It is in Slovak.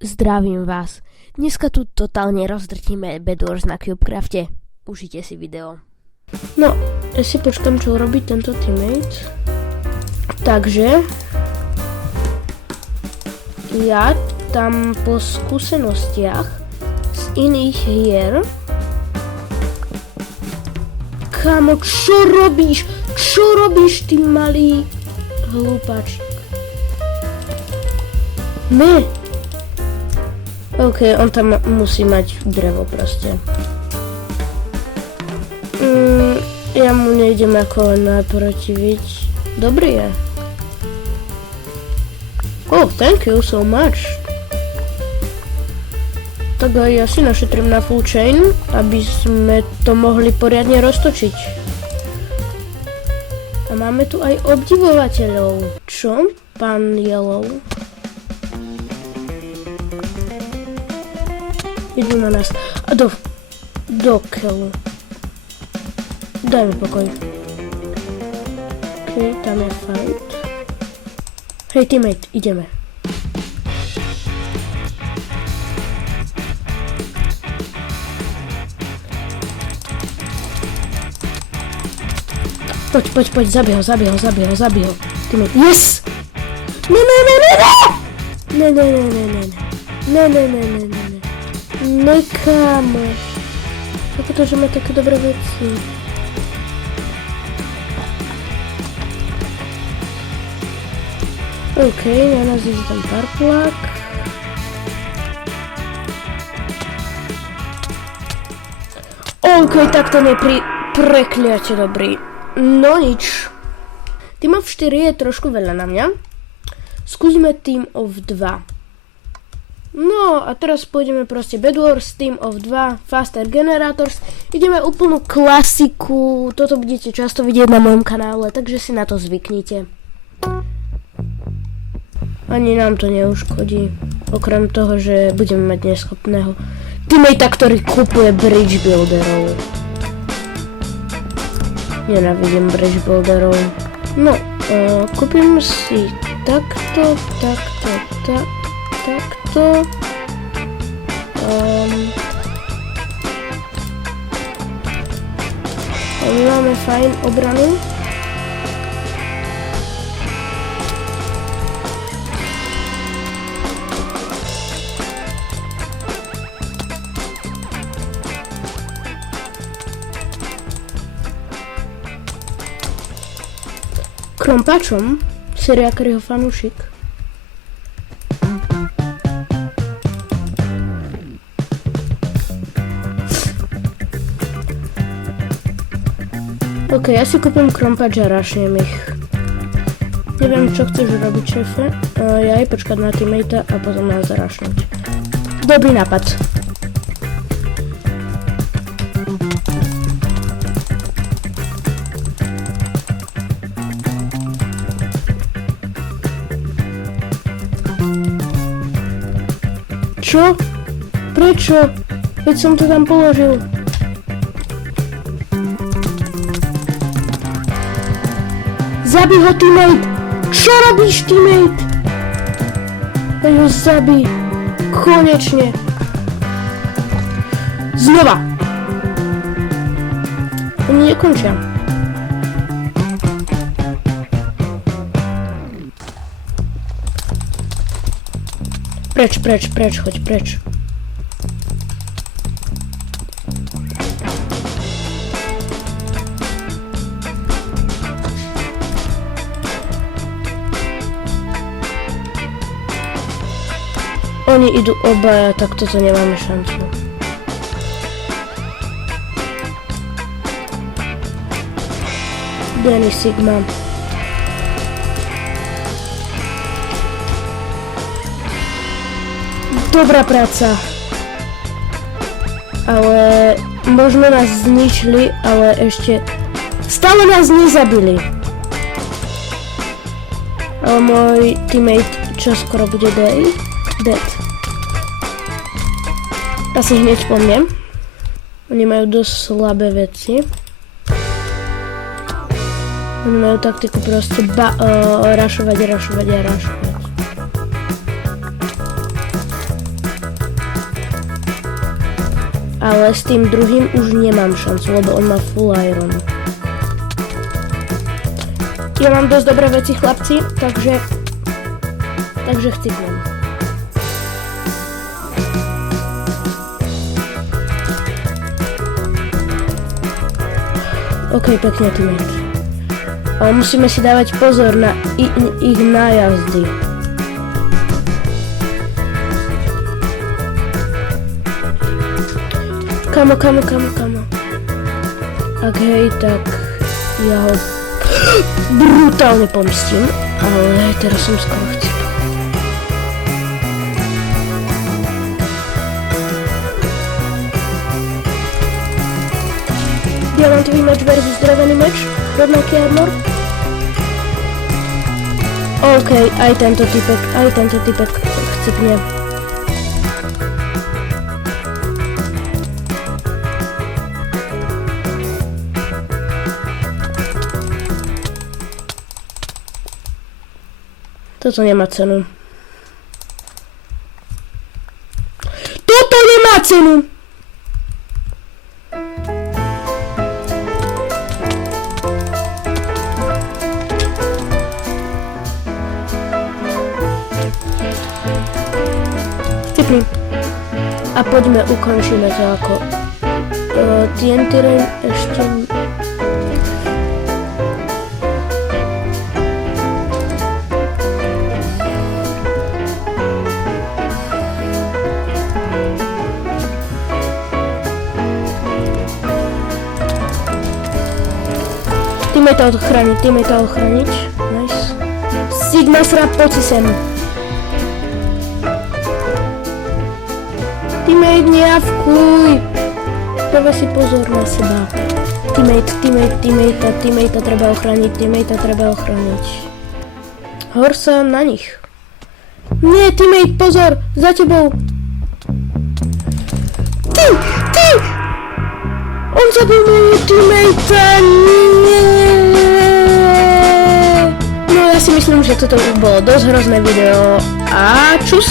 Zdravím vás. Dneska tu totálne rozdrtíme Bedwars na Cubecrafte. Užite si video. No, ja si počkám, čo robí tento teammate. Takže ja tam po skúsenostiach z iných hier. Kámo, čo robíš? Čo robíš, ty malý hlúpačik? Ne. OK, on tam musí mať drevo proste. Ja mu nejdem ako naprotiviť. Dobrý je. Oh, thank you so much. Tak aj ja si našetrím na full chain, aby sme to mohli poriadne roztočiť. A máme tu aj obdivovateľov. Čo? Pán Yellow. Idú na nás. A do keľu. Daj mi pokoj. OK, tam je fight. Hej, teammate, ideme. Poď, zabij ho. Teammate, yes! Ne. No kámo. Ako to, že má také dobré veci. OK, na nás ide tam parplak. OK, tak to prekliate dobrý. No nič. Team of 4 je trošku veľa na mňa. Skúsme Team of 2. No a teraz pôjdeme proste Bedwars, Team of 2, Faster Generators. Ideme úplnú klasiku. Toto budete často vidieť na mojom kanále, takže si na to zvyknite. Ani nám to neuškodí. Okrem toho, že budeme mať neschopného teammatea, ktorý kupuje bridge builderov. Nenávidím bridge builderov. No, kúpim si takto. Máme fajn obranu. Krompačom, seriákryho fanúšik. OK, ja si kúpim krompač a rašnem ich. Neviem, čo chceš robiť, šéfe. Ja aj počkať na teammatea a potom nás zarašnúť. Dobrý nápad. Čo? Prečo? Veď som to tam položil. Zabij ho, teammate! Čo robíš, teammate? Veď ho zabij. Konečne. Znova. Oni nekončia. Preč, choď preč. Oni idú obaja, tak toto nemáme šancu. Danny Sigma. Dobrá práca. Ale možno nás zničili, ale ešte stále nás nezabili. Ale môj teammate čo skoro bude dead. Asi hneď po mne. Oni majú dosť slabé veci. Oni majú taktiku proste rašovať. Ale s tým druhým už nemám šancu, lebo on má full iron. Ja mám dosť dobré veci, chlapci, takže chcipnem. OK, pekne teammate. Ale musíme si dávať pozor na ich nájazdy. Kamo. Ak hej, tak ja ho brutálne pomstím, ale teraz som skoro chcel. Diamantový meč versus drevený meč, rovnaký armor. OK, aj tento typek chcipne. Toto nemá cenu. Toto nemá cenu! Vtipný. A poďme, ukončíme to ako TNT Rain ešte... Teammate ochraniť. Nice. Sigma srap, poď si sem. Teammate, nejavkuj. Dávaj si pozor na seba. Teammate treba ochrániť. Hor sa na nich. Nie, teammate, pozor, za tebou. Ty! On zabil môjho teammate, nie. No ja si myslím, že toto bolo dosť hrozné video a čus.